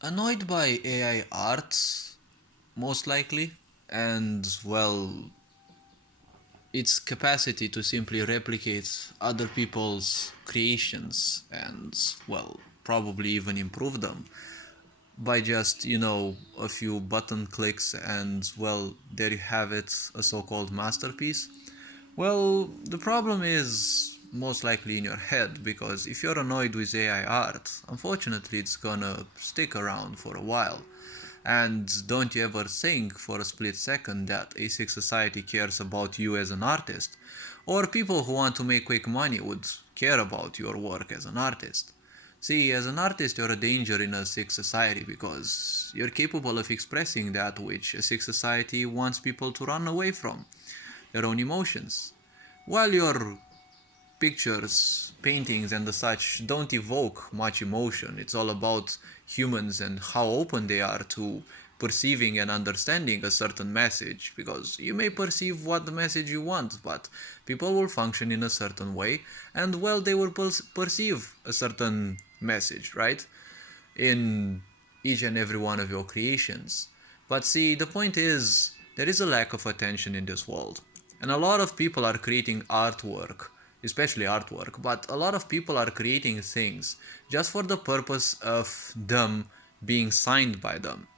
Annoyed by AI art, most likely, and well, its capacity to simply replicate other people's creations and well, probably even improve them by just, a few button clicks and well, there you have it, a so called masterpiece. Well, the problem is most likely in your head because if you're annoyed with AI art, unfortunately it's gonna stick around for a while. And don't you ever think for a split second that a sick society cares about you as an artist, or people who want to make quick money would care about your work as an artist. See, as an artist, you're a danger in a sick society because you're capable of expressing that which a sick society wants people to run away from, their own emotions. While your pictures, paintings, and the such don't evoke much emotion, it's all about humans and how open they are to perceiving and understanding a certain message. Because you may perceive what the message you want, but people will function in a certain way, and well, they will perceive a certain message, right? In each and every one of your creations. But see, the point is, there is a lack of attention in this world. And a lot of people are creating artwork, especially artwork, but a lot of people are creating things just for the purpose of them being signed by them.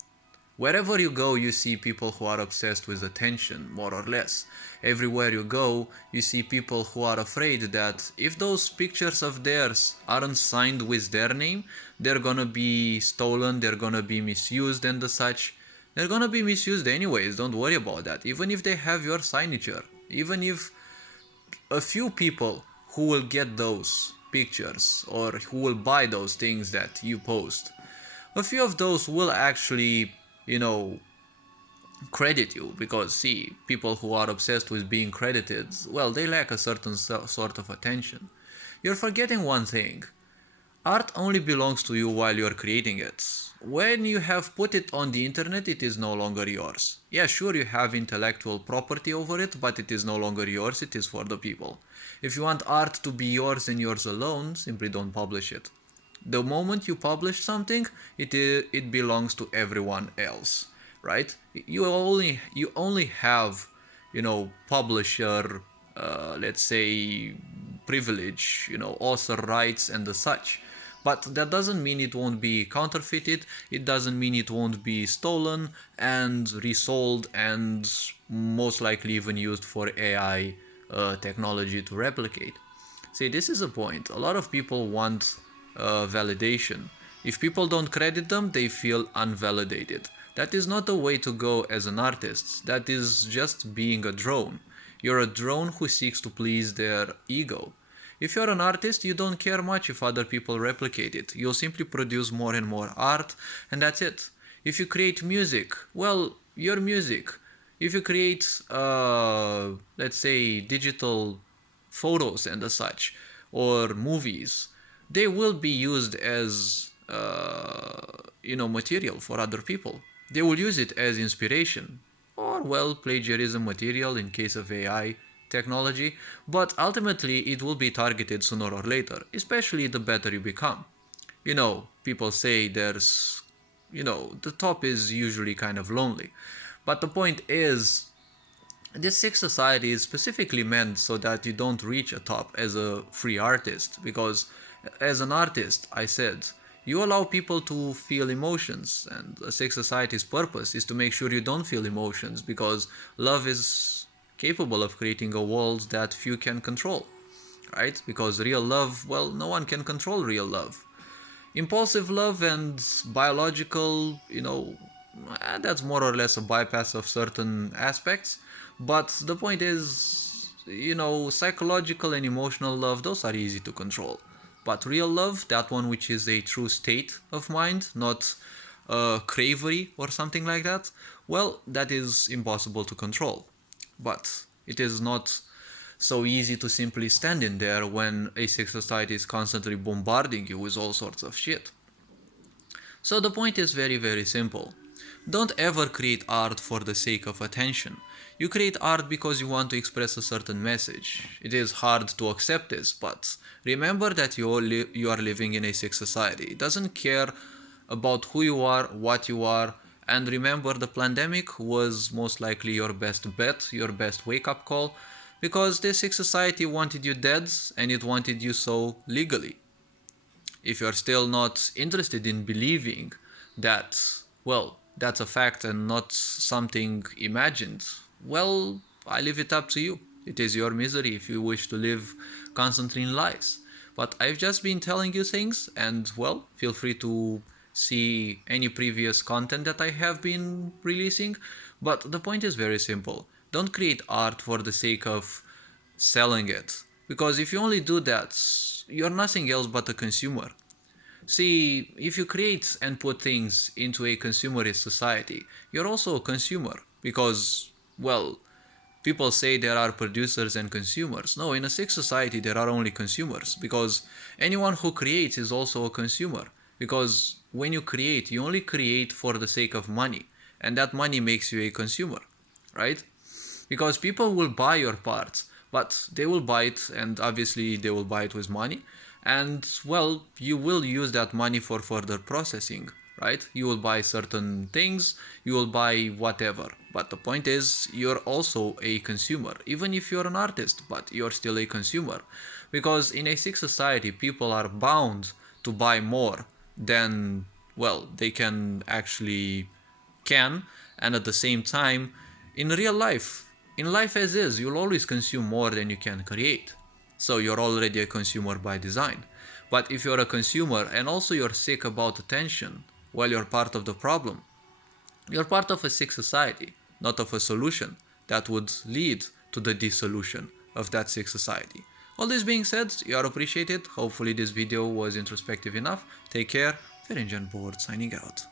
Wherever you go, you see people who are obsessed with attention, more or less. Everywhere you go, you see people who are afraid that if those pictures of theirs aren't signed with their name, they're gonna be stolen, they're gonna be misused, and the such. They're gonna be misused anyways, don't worry about that. Even if they have your signature, even if a few people who will get those pictures or who will buy those things that you post, a few of those will actually, you know, credit you because see, people who are obsessed with being credited, well, they lack a certain sort of attention. You're forgetting one thing. Art only belongs to you while you're creating it. When you have put it on the internet, it is no longer yours. Yeah, sure, you have intellectual property over it, but it is no longer yours, it is for the people. If you want art to be yours and yours alone, simply don't publish it. The moment you publish something, it belongs to everyone else, right? You only have, publisher, let's say, privilege, author rights and the such. But that doesn't mean it won't be counterfeited, it doesn't mean it won't be stolen and resold and most likely even used for AI technology to replicate. See, this is a point. A lot of people want validation. If people don't credit them, they feel unvalidated. That is not the way to go as an artist. That is just being a drone. You're a drone who seeks to please their ego. If you're an artist, you don't care much if other people replicate it. You'll simply produce more and more art, and that's it. If you create music, well, your music. If you create, let's say, digital photos and the such, or movies, they will be used as, material for other people. They will use it as inspiration, or well, plagiarism material in case of AI technology, but ultimately it will be targeted sooner or later, especially the better you become. People say the top is usually kind of lonely. But the point is, this sick society is specifically meant so that you don't reach a top as a free artist, because as an artist, I said, you allow people to feel emotions, and a sick society's purpose is to make sure you don't feel emotions, because love is capable of creating a world that few can control, right? Because real love, well, no one can control real love. Impulsive love and biological, that's more or less a bypass of certain aspects. But the point is, psychological and emotional love, those are easy to control. But real love, that one which is a true state of mind, not cravery or something like that, well, that is impossible to control. But it is not so easy to simply stand in there when a sick society is constantly bombarding you with all sorts of shit. So the point is very, very simple. Don't ever create art for the sake of attention. You create art because you want to express a certain message. It is hard to accept this, but remember that you are living in a sick society. It doesn't care about who you are, what you are. And remember, the pandemic was most likely your best bet, your best wake up call, because this sick society wanted you dead and it wanted you so legally. If you're still not interested in believing that, well, that's a fact and not something imagined, well, I leave it up to you. It is your misery if you wish to live constantly in lies. But I've just been telling you things, and well, feel free to see any previous content that I have been releasing. But the point is very simple. Don't create art for the sake of selling it. Because if you only do that, you're nothing else but a consumer. See, if you create and put things into a consumerist society, you're also a consumer. Because, well, people say there are producers and consumers. No, in a sick society, there are only consumers. Because anyone who creates is also a consumer. Because when you create, you only create for the sake of money. And that money makes you a consumer, right? Because people will buy your parts, but they will buy it, and obviously they will buy it with money, and well, you will use that money for further processing, right? You will buy certain things, you will buy whatever, but the point is you're also a consumer, even if you're an artist, but you're still a consumer, because in a sick society people are bound to buy more than, well, they can actually can, and at the same time, in real life, in life as is, you'll always consume more than you can create. So you're already a consumer by design. But if you're a consumer and also you're sick about attention, well, you're part of the problem. You're part of a sick society, not of a solution that would lead to the dissolution of that sick society. All this being said, you are appreciated. Hopefully this video was introspective enough. Take care. Ferinjan Board signing out.